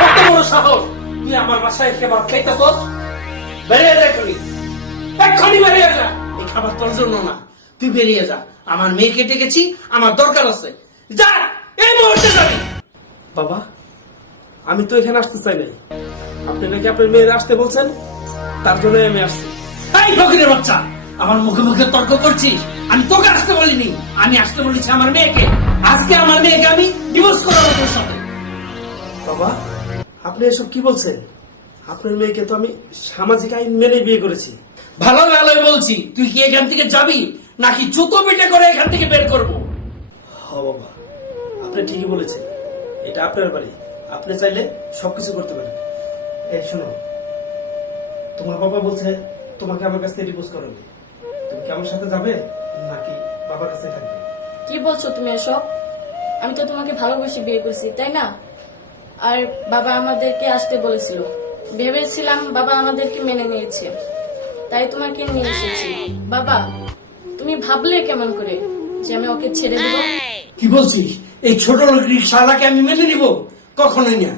কত বড় সাহস, তুই আমার বাসায় খাবার খাইতেছ? বেরিয়ে যা এক্ষুনি বেরিয়ে যা। এই খাবার তোর জন্য না, তুই বেরিয়ে যা। আমার মেয়েকে ডেকেছি, আমার দরকার আছে। যা, এই মুহূর্তে যাবি। বাবা, আমি তো এখানে আসতে চাই নাই। আপনি নাকি আপনার মেয়ের আসতে বলছেন, তার জন্য আমি আসছি। এই ফকিরের বাচ্চা, আমার মুখে মুখে তর্ক করছিস? আমি তোকে আসতে বলিনি, আমি আসতে বলেছি আমার মেয়েকে। আজকে আমার মেয়েকে আমি ডিভোর্স করাবো তোর সাথে। বাবা, আপনি এসব কি বলছেন? আপনার মেয়েকে তো আমি সামাজিক আইন মেনে বিয়ে করেছি। ভালো ভালোই বলছি, তুই কি এখান থেকে যাবি নাকি জুতো পিটে করে এখান থেকে বের করবো? বাবা, আপনি ঠিকই বলেছেন, এটা আপনার বাড়ি, আপনি চাইলে সবকিছু করতে পারেন। এই শোনো, তোমার বাবা বলছে তোমাকে আমার কাছ থেকে ডিভোর্স করাবে। তুমি কি আমার সাথে যাবে নাকি বাবার কাছে থাকবে? কি বলছো তুমি এসব? আমি তো তোমাকে ভালোবেসে বিয়ে করছি, তাই না? আর বাবা আমাদেরকে আসতে বলেছিল, ভেবেছিলাম বাবা আমাদেরকে মেনে নিয়েছে, তাই তোমাকে নিয়ে এসেছি। বাবা, তুমি ভাবলে কেমন করে যে আমি ওকে ছেড়ে দেব? কি বলছিস? এই ছোট লোক রিক্সাওয়ালাকে আমি মেনে নিব? কখনোই না।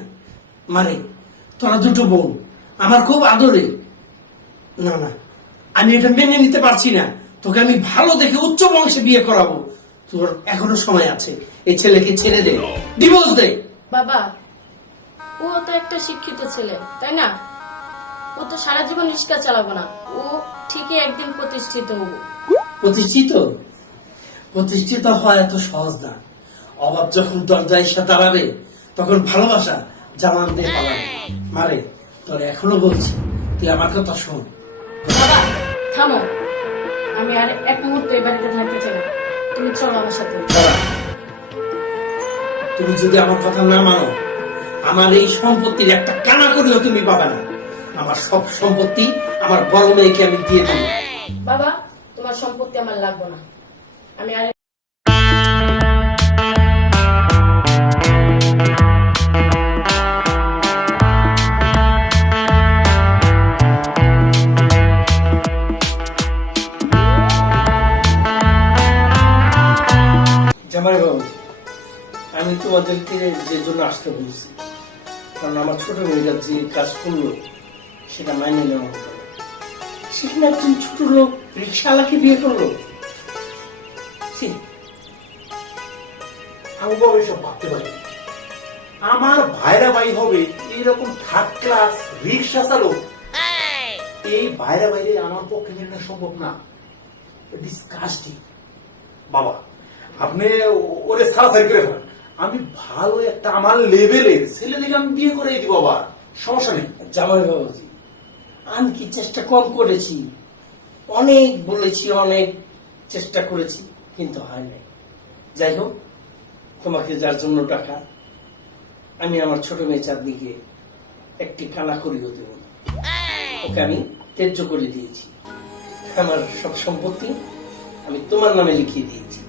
মানে তোরা দুটো বোন, আমার খুব আদরে। না না, আমি এটা মেনে নিতে পারছি না। তোকে আমি ভালো দেখে উচ্চ বংশে বিয়ে করাবো। তোর এখনো সময় আছে, এই ছেলেকে ছেড়ে দে, ডিভোর্স দে। বাবা, ও তো একটা শিক্ষিত ছেলে, তাই না? ও তো সারা জীবন রিক্সা চালাবো না, ও ঠিকই একদিন প্রতিষ্ঠিত হবো। প্রতিষ্ঠিত প্রতিষ্ঠিত হয় এত সহজ না। অভাব যখন দরজায় এসে দাঁড়াবে, তখন ভালোবাসা জানান দিয়ে পালাবে। মারে, তোর এখনো বলছি, তুই আমার কথা শোন। বাবা, থামো, আমি আর এক মুহূর্ত এই বাড়িতে থাকতে চাই না। তুমি চলো আমার সাথে। দাঁড়া। তুমি যদি আমার কথা না মানো, আমার এই সম্পত্তির একটা কানা করিও তুমি পাবে না। আমার সব সম্পত্তি আমার বড় মেয়েকে আমি দিয়ে দেব। বাবা, তোমার সম্পত্তি আমার লাগবে না। আমি আর জামাই বাবু, আমি তোমাদেরকে যে জন্য আসতে বলছি, কারণ আমার ছোট মেয়েরা যে কাজ করলো সেটা মাইনে নেওয়া হতো না। সেখানে একজন ছোট লোক রিক্সাওয়ালাকে বিয়ে করলো। আমি বাবা এসব ভাবতে পারি। আমার ভাইরা ভাই হবে এইরকম থার্ড ক্লাস রিক্সা চালক, এই ভাইরা বাইরে আমার পক্ষে মেনে নেওয়া সম্ভব না। ডিসকাস্টিং। বাবা, আপনি ওরে ছাড়াছাড়ি করে ফেলেন। আমি ভালো একটা আমার লেভেলের ছেলে দেখে আমি বিয়ে করে দিব বাবা, সমস্যা নেই। জামাই বাবুজি, আমি কি চেষ্টা কম করেছি? অনেক বলেছি, অনেক চেষ্টা করেছি, কিন্তু হয় নাই। যাই হোক, তোমাকে যার জন্য টাকা, আমি আমার ছোট মেয়ে চাঁদনিকে একটি কানা করিও দেব না। ওকে আমি ত্যায্য করে দিয়েছি। আমার সব সম্পত্তি আমি তোমার নামে লিখিয়ে দিয়েছি।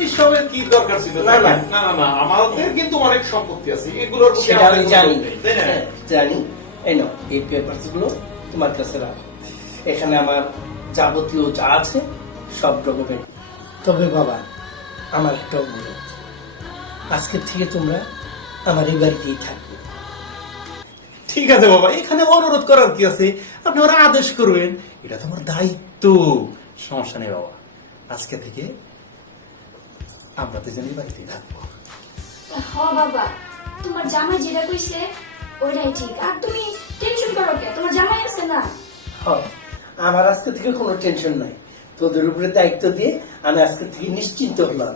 এইসবের কি দরকার ছিল? না, না। না না না, আমাদের কিন্তু অনেক সম্পত্তি আছে, এগুলোর প্রতি সেটা আমি আমাদের জানি, কোনো নেই, তাই না? হ্যাঁ, জানি। এই নাও, এই পেপারস গুলো তোমার কাছে রাখো। এখানে আমার যাবতীয় যা আছে সব ডকুমেন্ট। তবে বাবা, আমার একটা অনুরোধ, আজকের থেকে তোমরা আমার এই বাড়িতেই থাকবে। ঠিক আছে বাবা, এখানে অনুরোধ করার কি আছে? আপনি ওরা আদেশ করবেন, এটা তোমার দায়িত্ব। সমস্যা নেই বাবা, আজকে থেকে আমরা দুজনেই বাড়িতেই থাকবো। হ বাবা, তোমার জামাই যেটা কইছে ওইটাই ঠিক। আর তুমি টেনশন করো কে? তোমার জামাই আছে না? হ্যাঁ, আমার আজকে থেকে কোনো টেনশন নাই। তোদের উপরে দায়িত্ব দিয়ে আমি আজকে থেকে নিশ্চিন্ত হলাম।